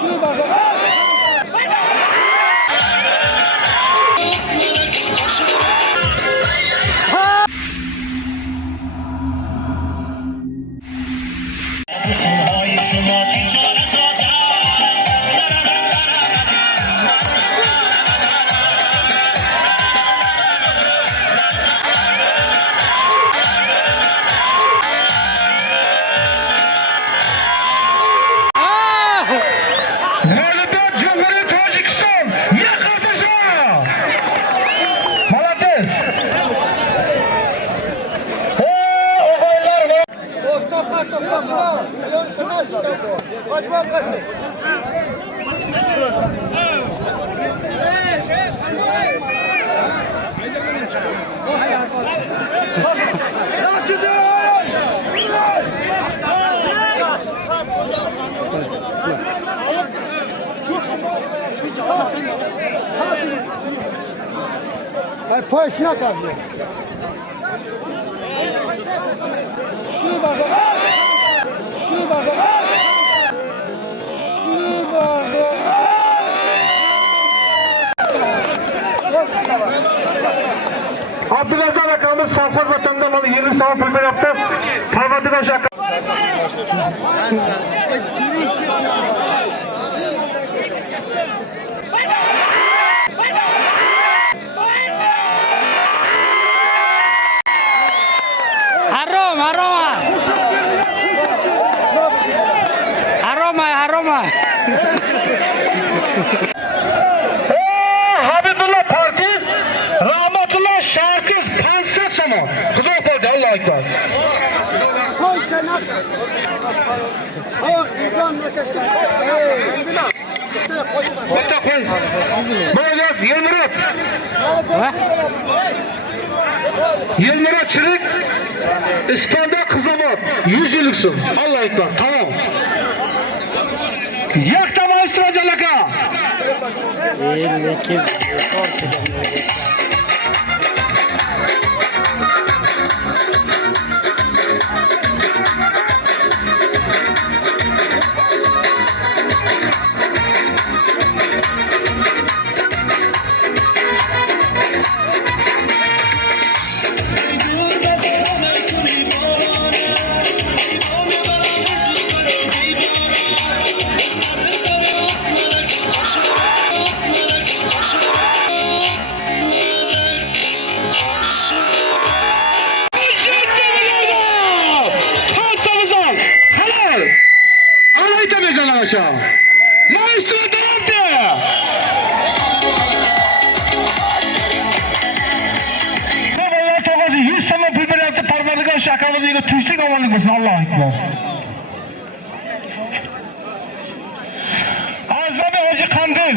Şunu bak. Poşuna kaldı. Şunu bak. Şunu bak. Şunu bak. Abdülaziz Akamız Safır Vatan'dan onu yerli savunma filmi yaptı. Parvatı da şaka. Aroma. Habibullah Partiz, Rahmetullah Şarkız, Pansat Sama. Kudu Parti, Allah Ekber. Koy sen at. Koça koy. Böylece Yılmırot. Yılmırot Çürük, İspanya Kızılabad. 100 yıllıksın. Allah Ekber. Tamam. Yakta maestro Calaka. Aşağı. Maestro Dante. Babalar tokası 100 sene pulber yaptı parmadıklar şakamızı yıkı tüşlük amanlık mısın Allah'a ekber. Aznabi Hacı Kandil.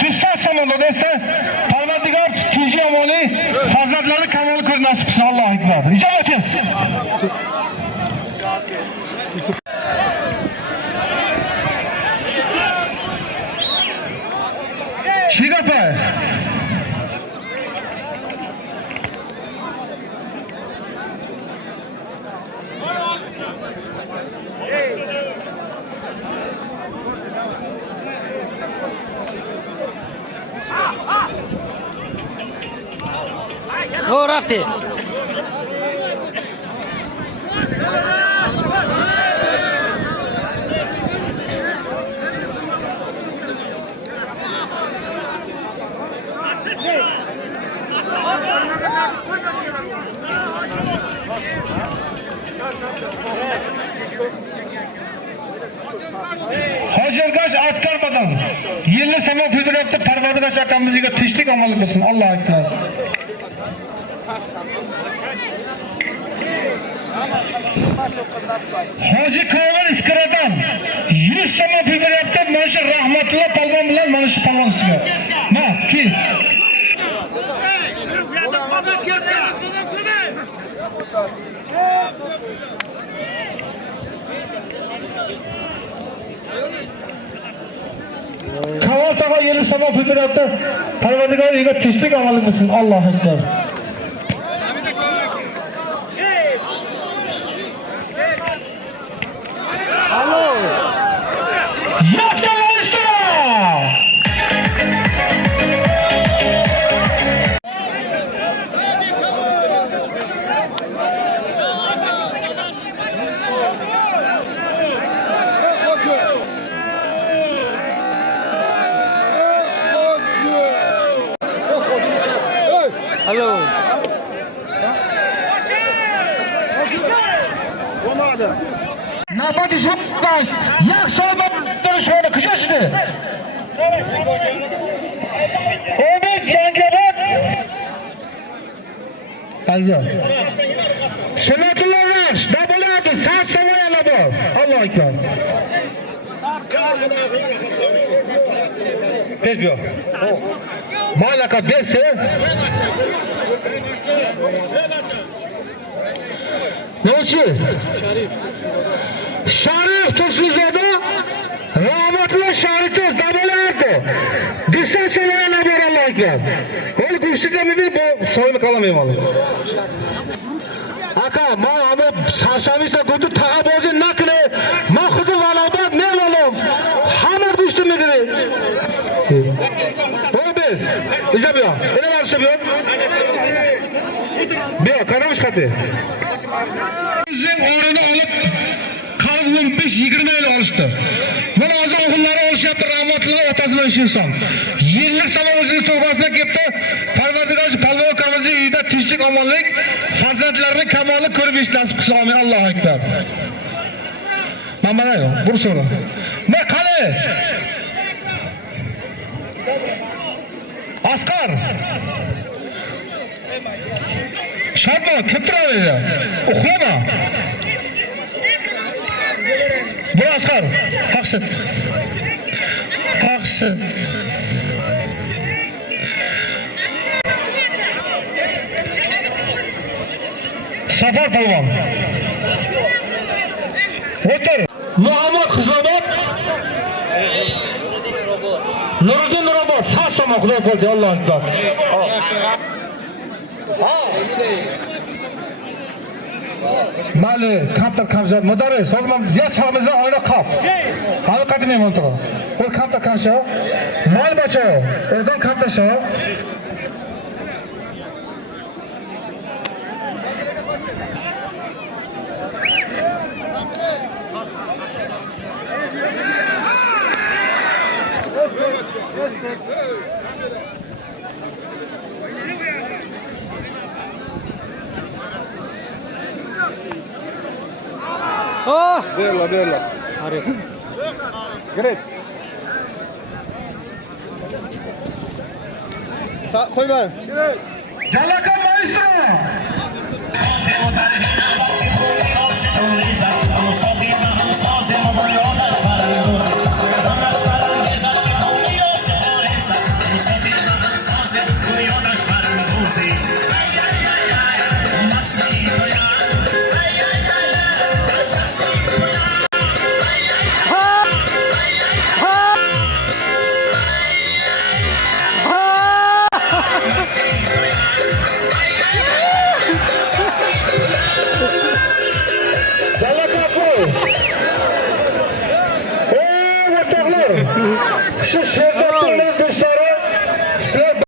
Düşsen sonunda desen parmadıklar tücü amanı hazretleri kanalı kır nasip mısın Allah'a ekber. İcabet et. Şigapa. O rafti. Hacırgaç Atkarmadan yerli sabah füdüratta parmadıgaç akamızıga tüşlük amalı mısın Allah'a ekber. Hacı Kavan İskaradan 100 sabah füdüratta manşı rahmetullah palvan bilen manışı palvan sıkıyor. Ne ki? Kaval tava yerli sabah füdüratta parmadıgaç tüşlük amalı mısın Allah'a ekber. Navbati sho'qash, yaxshi olmoqni shuni kishashdi. Umid Yangiobod. Azza. Senatlarlar, dabaladi, sas samoyaladi. Alloh akbar. Tezbio. Malaka bersa. Nechchi? Sharif Tursunzoda rahmatli Sharifov dabalardi. Disa samoyalab Alloh akbar. Qo'l go'shtiga bir bu so'yni qalamayman. Aka, men ama sarsamishda go'du tag'abozi nakne, men xuddi valobat men olam. Hamma go'shtimni dedi. Biz, izabıyor. Ne var şey yok? Bir kanamış katı. Bizden oranı alıp kalıp 15-20 ile alıştı. Bunu azı okulları oluşattı rahmatlı otasına işinsan. Yıllık samavazını torbasına gitti. Parvardigarcı palvao kamızı iyide tüşlük amanlık. Faziletlerini kemalı körüp nasip kısa amin. Allah'a ekber. Mamma yok. Vur sonra. Ne kale? Askar. Şadma, kıptıra dedi. Uxlama. Bu Askar. Haksın. Haksın. Safar Palvan. Otur. Muhammed Kızlamat. Nuruddin Robot. Sağ sama Xudo bo'ldi. Alloh akbar. Mali kaptar kamzat mudarris hozir yachamizni oyna qop. Hali qadimman turib. Bu kaptar qarshi. Mal bacho. O'dan kaptar sho. Ah! Berla. Arif. Great. Koy ben. Jalaka maestro.